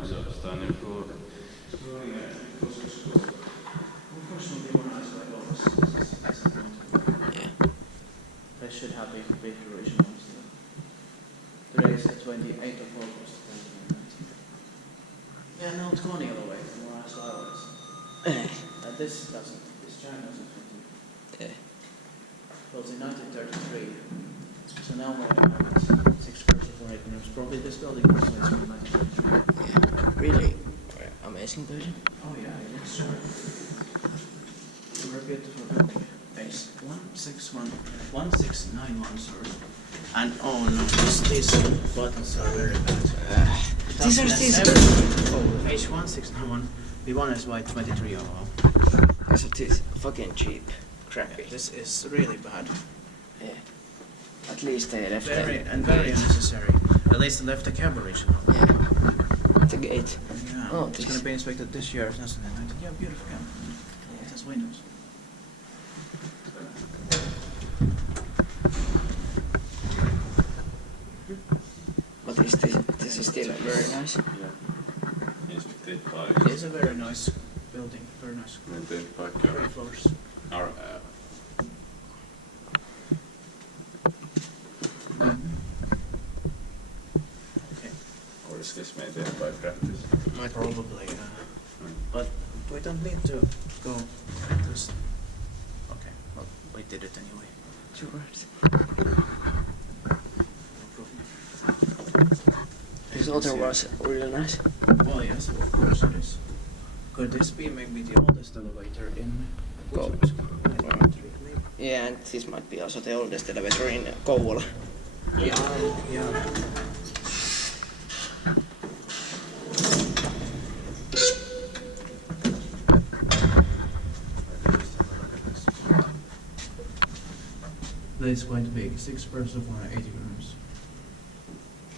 Kymenlaakso Steiner for Unfortunately, one eyes like always. Yeah. They should have been big originals. Today is the 28th of August, 2019. Yeah, no, it's going the other way. More eyes like always. This doesn't. This giant doesn't fit in. Yeah. Well, it's in 1933. So now we're at 6 square feet for 8 minutes. Probably this building was made from 1933. Yeah. Really amazing building. Oh yeah, it is sure. Very beautiful building. Base 1691, sorry. And oh no, these buttons are very bad. These are these. Oh, page 1691. The one is white 23 oh. These are these fucking cheap, crappy. Yeah, this is really bad. Yeah. At least they left very unnecessary. At least they left the cab original. Yeah. The gate. Yeah. Oh, it's going to be inspected this year. Yeah, beautiful cab. Yeah. It has windows. But this is still very nice. Yeah. It's a very nice building. Very nice. 3 floors. Okay. Or is this maintained by practice? Probably, but we don't need to go this. Okay, well, we did it anyway. Sure. This other was really nice. Well, yes, of course it is. Could this be maybe the oldest elevator in Kouvola? Kouvola? Yeah, and this might be also the oldest elevator in Kouvola. Yeah. It's quite big, 6 persons, 180 grams.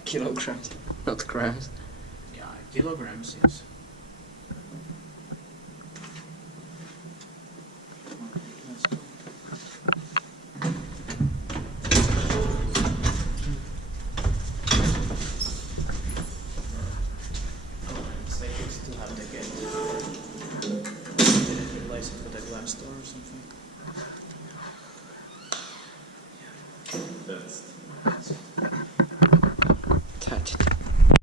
Kilograms, not grams. Yeah, kilograms, yes. Let's go. They used to have the gate. Did it replace it with a glass door or something?